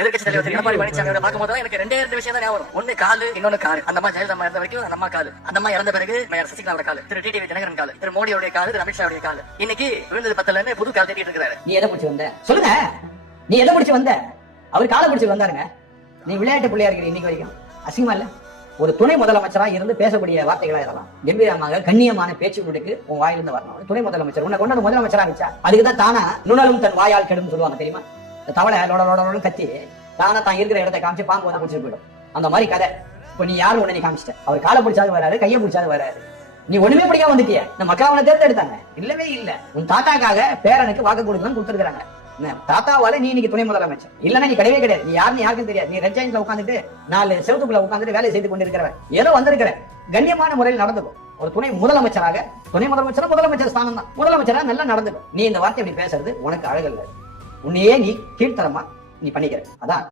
எதிர்கட்சி தலைவர் எடப்பாடி பழனிசாமி பார்க்கும்போது எனக்கு ரெண்டே ரெண்டு விஷயம் தான் ஞாபகம் வரும். ஒண்ணு காலு இன்னொன்னு காரு. அந்த அம்மா ஜெயலலிதா அம்மா இருந்த வரைக்கும் அந்த அம்மா காலு. அந்த அம்மா இறந்த பிறகு மேயர் சசிகலாவோட காலு திரு டிடிவி தினகரன் காலு திரு மோடியோட காலு திரு அமித்ஷாவுடைய காலு. இன்னைக்கு விழுந்தது பத்தலன்னு புது கால் தேடிட்டு இருக்காரு. நீ எதை பிடிச்சி வந்த? சொல்லுங்க. நீ எதை பிடிச்சி வந்த? அவர் காலை பிடிச்சி வந்தாருங்க. நீ விளையாட்டு பிள்ளையா இருக்கிற இன்னைக்கு வரைக்கும். அசிங்கமா இல்ல? ஒரு துணை முதலமைச்சரா இருந்து பேசக்கூடிய வார்த்தைகளா இதெல்லாம். கம்பீரமாக கண்ணியமான பேச்சுகளுக்கு உன் வாயிலிருந்து வரணும். துணை முதலமைச்சர் உன்னை கொண்டு முதலமைச்சரா வச்சா. அதுக்கு தான் தானா நுணலும் தன் வாயால் கெடும் சொல்லுவாங்க தெரியுமா? இந்த தவளை லோட லோட கத்தி தானே தான் இருக்கிற இடத்தை காமிச்சு பாம்பு வந்து பிடிச்சிட்டு போயிடும். அந்த மாதிரி கதை. இப்போ நீ யாரு உன்னை நீ காமிச்சிட்ட? அவர் காலை பிடிச்சாது வராரு கையை பிடிச்சாது வராரு. நீ ஒண்ணுமே பிடிக்காம வந்துட்டிய. இந்த மக்கள் அவனை தேர்ந்தெடுத்தாங்க. இல்லவே இல்ல. உன் தாத்தாக்காக பேரனுக்கு வாக்கு கொடுக்கணும்னு கொடுத்துருக்காங்க தாத்தாவால நீ இன்னைக்கு துணை முதலமைச்சர். இல்லன்னா நீ கிடையவே கிடையாது. நீ யாருன்னு யாருக்கும் தெரியாது. நீ ரெட் ஜாயின்ஸ்ல உட்காந்துட்டு நாலு செவத்துக்குள்ள உட்காந்துட்டு வேலை செய்து கொண்டிருக்கிறவன். ஏதோ வந்திருக்கிற. கண்ணியமான முறையில் நடந்துக்கும் ஒரு துணை முதலமைச்சராக துணை முதலமைச்சரா முதலமைச்சர் ஸ்தானம் தான் முதலமைச்சரா நல்லா நடந்துக்கும் நீ இந்த வார்த்தை இப்படி பேசுறது உனக்கு அழகல்ல உன்னையே நீ கீழ்த்தரமா நீ பண்ணிக்கிற. அதான்.